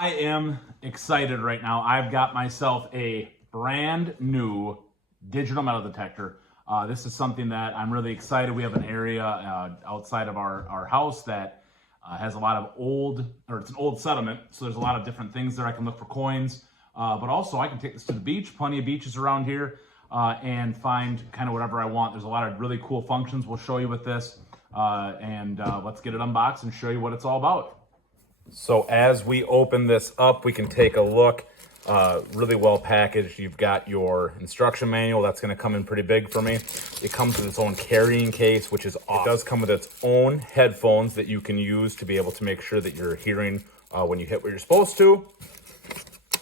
I am excited right now. I've got myself a brand new digital metal detector. This is something that I'm really excited. We have an area outside of our house that has a lot of it's an old settlement. So there's a lot of different things there. I can look for coins, but also I can take this to the beach. Plenty of beaches around here and find kind of whatever I want. There's a lot of really cool functions we'll show you with this. Let's get it unboxed and show you what it's all about. So as we open this up, we can take a look. Really well packaged. You've got your instruction manual. That's going to come in pretty big for me. It comes with its own carrying case, which is awesome. It does come with its own headphones that you can use to be able to make sure that you're hearing when you hit what you're supposed to.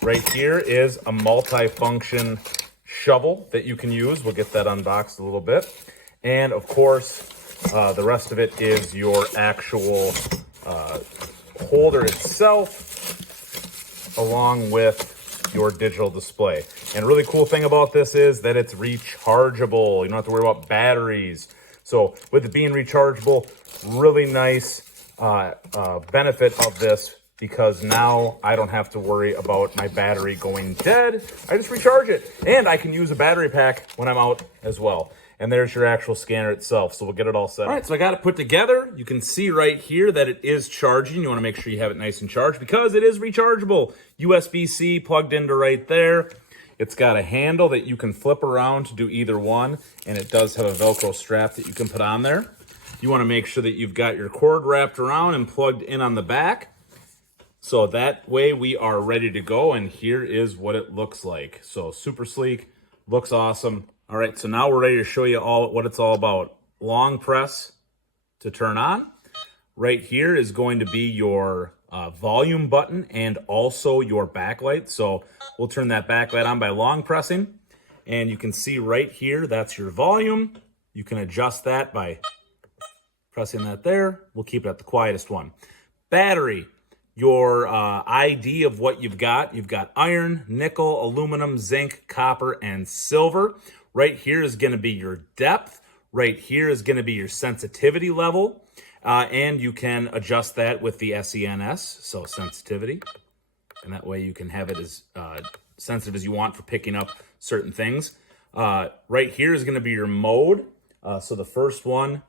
Right here is a multi-function shovel that you can use. We'll get that unboxed a little bit. And of course, the rest of it is your actual holder itself, along with your digital display. And a really cool thing about this is that it's rechargeable. You don't have to worry about batteries. So with it being rechargeable, really nice benefit of this, because now I don't have to worry about my battery going dead. I just recharge it. And I can use a battery pack when I'm out as well. And there's your actual scanner itself. So we'll get it all set up. All right, so I got it put together. You can see right here that it is charging. You want to make sure you have it nice and charged because it is rechargeable. USB-C plugged into right there. It's got a handle that you can flip around to do either one. And it does have a Velcro strap that you can put on there. You want to make sure that you've got your cord wrapped around and plugged in on the back. So that way we are ready to go. And here is what it looks like. So super sleek, looks awesome. All right, so now we're ready to show you all what it's all about. Long press to turn on. Right here is going to be your volume button and also your backlight. So we'll turn that backlight on by long pressing. And you can see right here, that's your volume. You can adjust that by pressing that there. We'll keep it at the quietest one. Battery, your ID of what you've got. You've got iron, nickel, aluminum, zinc, copper, and silver. Right here is going to be your depth. Right here is going to be your sensitivity level. And you can adjust that with the SENS, so sensitivity. And that way you can have it as sensitive as you want for picking up certain things. Right here is going to be your mode. So the first one,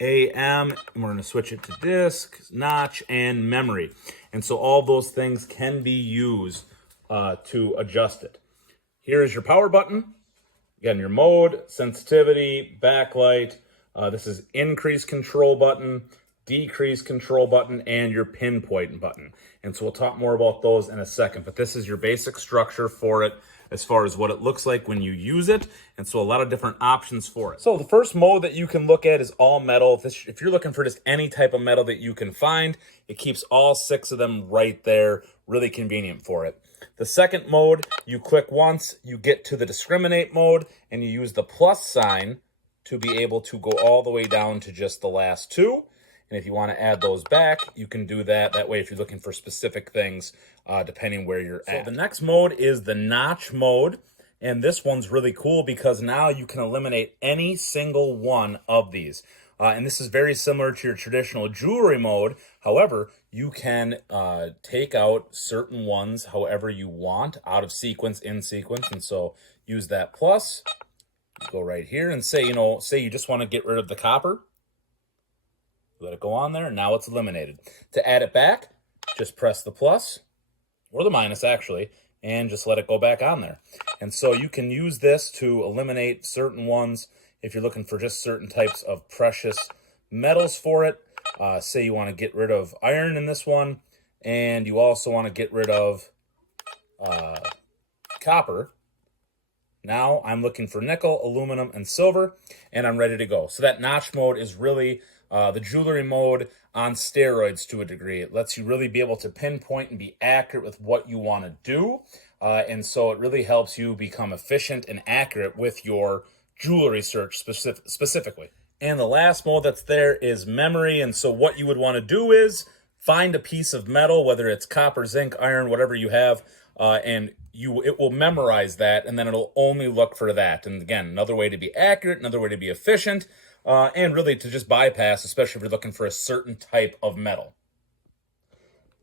AM, and we're going to switch it to disk, notch, and memory. And so all those things can be used to adjust it. Here is your power button. Again, your mode, sensitivity, backlight. This is increase control button, decrease control button, and your pinpoint button. And so we'll talk more about those in a second. But this is your basic structure for it as far as what it looks like when you use it. And so a lot of different options for it. So the first mode that you can look at is all metal. If you're looking for just any type of metal that you can find, it keeps all 6 of them right there. Really convenient for it. The second mode, you click once, you get to the discriminate mode, and you use the plus sign to be able to go all the way down to just the last 2. And if you want to add those back, you can do that. That way, if you're looking for specific things, depending where you're at. So the next mode is the notch mode. And this one's really cool because now you can eliminate any single one of these. And this is very similar to your traditional jewelry mode. However, you can take out certain ones however you want, out of sequence, in sequence. And so use that plus. Go right here and say, say you just want to get rid of the copper. Let it go on there. Now it's eliminated. To add it back, just press the plus, or the minus actually, and just let it go back on there. And so you can use this to eliminate certain ones if you're looking for just certain types of precious metals for it. Say you want to get rid of iron in this one, and you also want to get rid of copper. Now I'm looking for nickel, aluminum, and silver, and I'm ready to go. So that notch mode is really the jewelry mode on steroids to a degree. It lets you really be able to pinpoint and be accurate with what you want to do. And so it really helps you become efficient and accurate with your jewelry search specifically. And the last mode that's there is memory. And so what you would want to do is find a piece of metal, whether it's copper, zinc, iron, whatever you have, and it will memorize that, and then it'll only look for that. And again, another way to be accurate, another way to be efficient, and really to just bypass, especially if you're looking for a certain type of metal.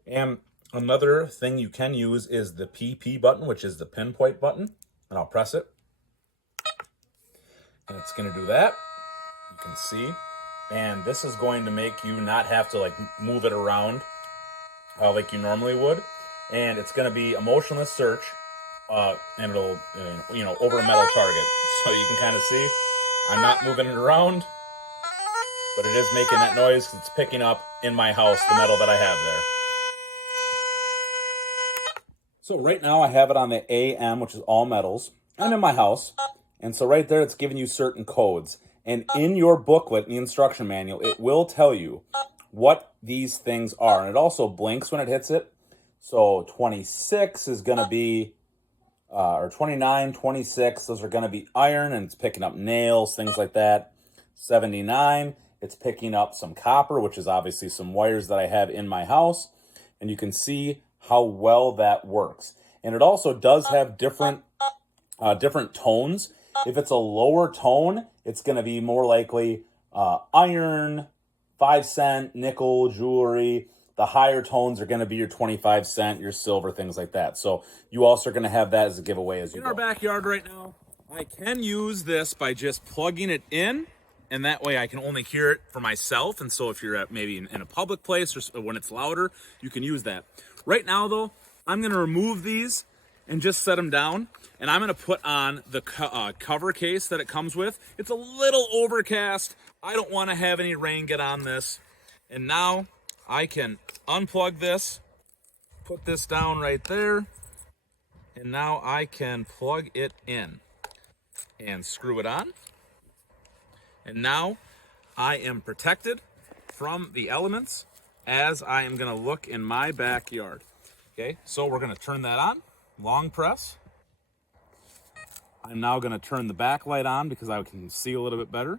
And Another thing you can use is the PP button, which is the pinpoint button. And I'll press it. And it's going to do that. You can see. And this is going to make you not have to like move it around like you normally would. And it's going to be a motionless search. And it'll, over a metal target. So you can kind of see I'm not moving it around, but it is making that noise because it's picking up in my house the metal that I have there. So right now I have it on the AM, which is all metals. I'm in my house. And so right there, it's giving you certain codes. And in your booklet, the instruction manual, it will tell you what these things are. And it also blinks when it hits it. So 26 is going to be, or 29, 26, those are going to be iron, and it's picking up nails, things like that. 79, it's picking up some copper, which is obviously some wires that I have in my house. And you can see how well that works. And it also does have different tones. If it's a lower tone, it's going to be more likely iron, 5-cent, nickel, jewelry. The higher tones are going to be your 25-cent, your silver, things like that. So you also are going to have that as a giveaway as you go. In our backyard right now, I can use this by just plugging it in, and that way I can only hear it for myself. And so if you're at maybe in a public place or when it's louder, you can use that. Right now, though, I'm going to remove these and just set them down. And I'm going to put on the cover case that it comes with. It's a little overcast. I don't want to have any rain get on this. And now I can unplug this, put this down right there, and now I can plug it in and screw it on. And now I am protected from the elements as I am going to look in my backyard. Okay, so we're going to turn that on, long press. I'm now going to turn the backlight on because I can see a little bit better.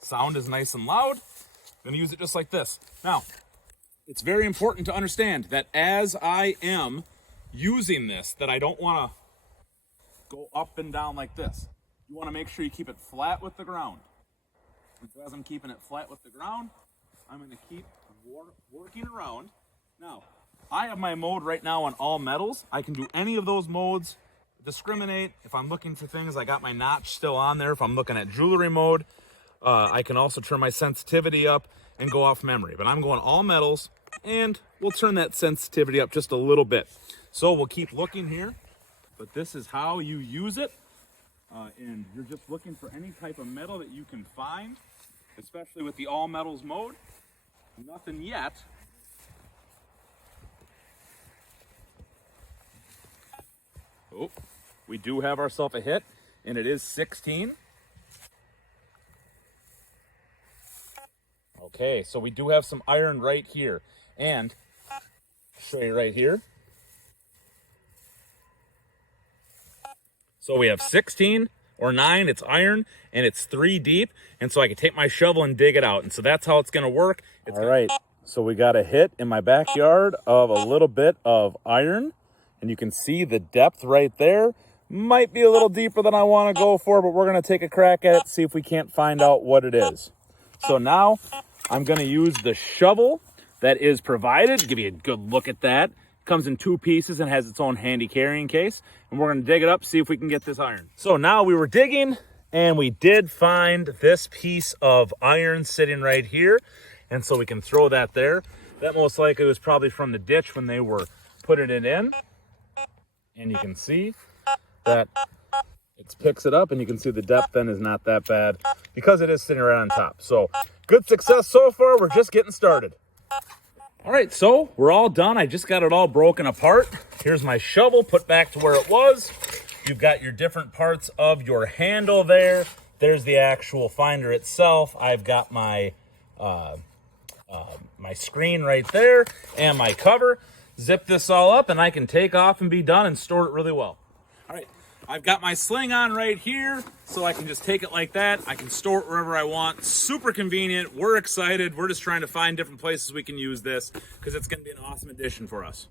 Sound is nice and loud. I'm going to use it just like this. Now, it's very important to understand that as I am using this, that I don't want to go up and down like this. You want to make sure you keep it flat with the ground. And so as I'm keeping it flat with the ground, I'm going to keep working around. Now, I have my mode right now on all metals. I can do any of those modes, discriminate. If I'm looking for things, I got my notch still on there. If I'm looking at jewelry mode, I can also turn my sensitivity up and go off memory. But I'm going all metals, and we'll turn that sensitivity up just a little bit. So we'll keep looking here, but this is how you use it. And you're just looking for any type of metal that you can find, especially with the all metals mode. Nothing yet. Oh, we do have ourselves a hit, and it is 16. Okay, so we do have some iron right here. And I'll show you right here. So we have 16 or 9, it's iron, and it's 3 deep. And so I can take my shovel and dig it out. And so that's how it's going to work. All right, so we got a hit in my backyard of a little bit of iron. And you can see the depth right there. Might be a little deeper than I want to go for, but we're going to take a crack at it, see if we can't find out what it is. So now I'm going to use the shovel that is provided. Give you a good look at that. Comes in 2 pieces and has its own handy carrying case. And we're going to dig it up, see if we can get this iron. So now we were digging, and we did find this piece of iron sitting right here. And so we can throw that there. That most likely was probably from the ditch when they were putting it in. And you can see that it picks it up, and you can see the depth then is not that bad because it is sitting right on top. So good success so far. We're just getting started. All right, so we're all done. I just got it all broken apart. Here's my shovel put back to where it was. You've got your different parts of your handle there. There's the actual finder itself. I've got my my screen right there and my cover. Zip this all up, and I can take off and be done and store it really well. All right, I've got my sling on right here, so I can just take it like that. I can store it wherever I want. Super convenient. We're excited. We're just trying to find different places we can use this because it's going to be an awesome addition for us.